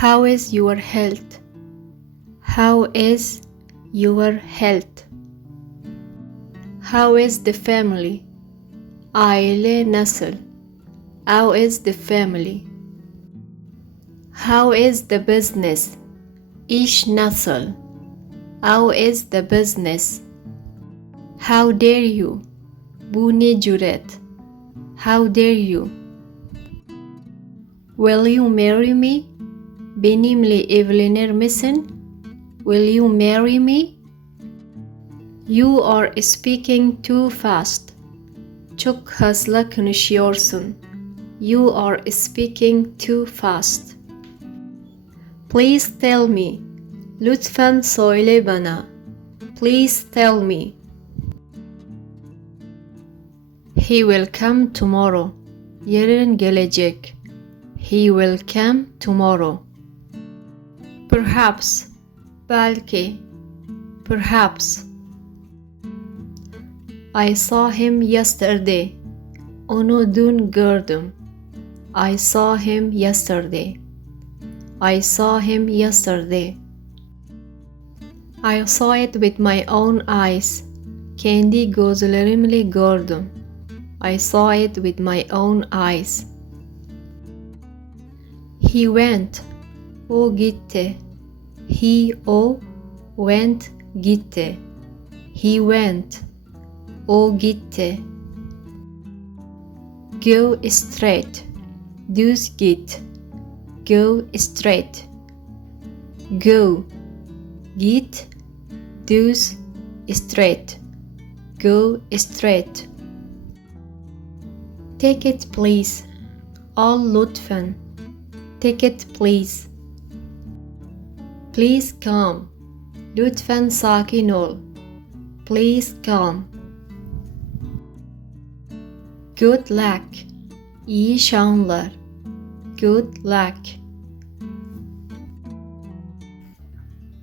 How is your health? How is your health? How is the family? Aile nasıl? How is the family? How is the business? İş nasıl? How is the business? How dare you? Bu ne cüret? How dare you? Will you marry me? Benimle evlenir misin? Will you marry me? You are speaking too fast. Çok hızlı konuşuyorsun. You are speaking too fast. Please tell me. Lütfen söyle bana. Please tell me. He will come tomorrow. Yarın gelecek. He will come tomorrow. Perhaps. Belki. Perhaps. I saw him yesterday. Onu dün gördüm. I saw him yesterday. I saw him yesterday. I saw it with my own eyes. Kendi gözlerimle gördüm. I saw it with my own eyes. He went. O gitti. O went gitti. He went. O gitti. Go straight. Düz git. Go straight. Go. Git. Düz. Straight. Go straight. Take it please. Al lütfen. Take it please. Please come. Lütfen sakin ol. Please come. Good luck. İyi şanslar. Good luck.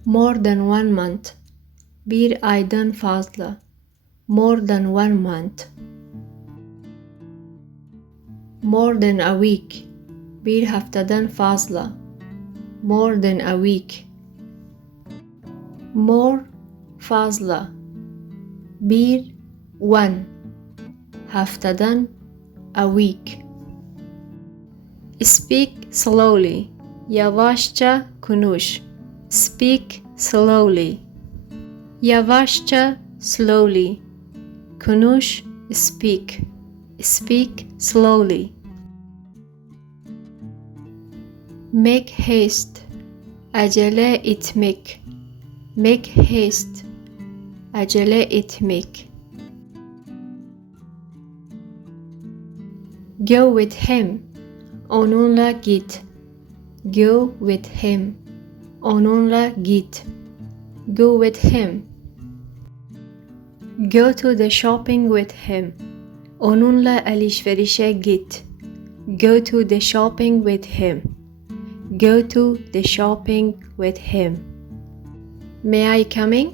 More than 1 month. Bir aydan fazla. More than 1 month. More than a week. Bir haftadan fazla. More than a week. More fazla. One. Haftadan a week. Speak slowly. Yavaşça konuş. Speak slowly. Yavaşça slowly. Konuş speak. Speak slowly. Make haste. Acele etmek. Make haste. Acele etmek. Go with him. Onunla git. Go with him. Onunla git. Go with him. Go to the shopping with him. Onunla alışverişe git. Go to the shopping with him. Go to the shopping with him. May I coming?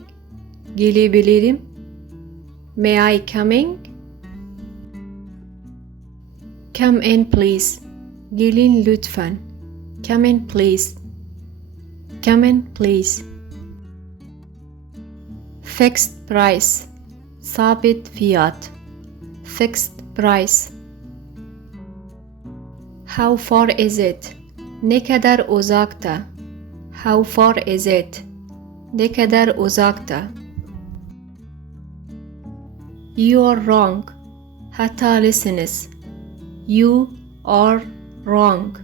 Gelebilirim. May I coming? Come in please. Gelin lütfen. Come in please. Come in please. Fixed price. Sabit fiyat. Fixed price. How far is it? Ne kadar uzakta? How far is it? Ne kadar uzakta? You are wrong. Hatalısınız. You are wrong.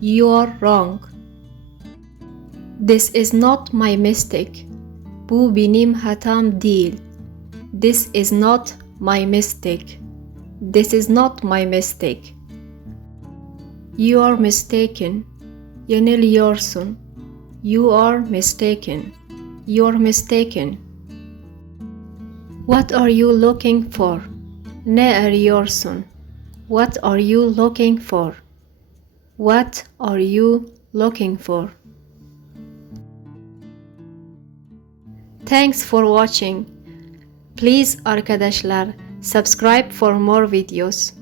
You are wrong. This is not my mistake. Bu benim hatam değil. This is not my mistake. This is not my mistake. You are mistaken. Yanılıyorsun. You are mistaken. You are mistaken. What are you looking for? Ne arıyorsun? What are you looking for? What are you looking for? Thanks for watching. Please arkadaşlar, subscribe for more videos.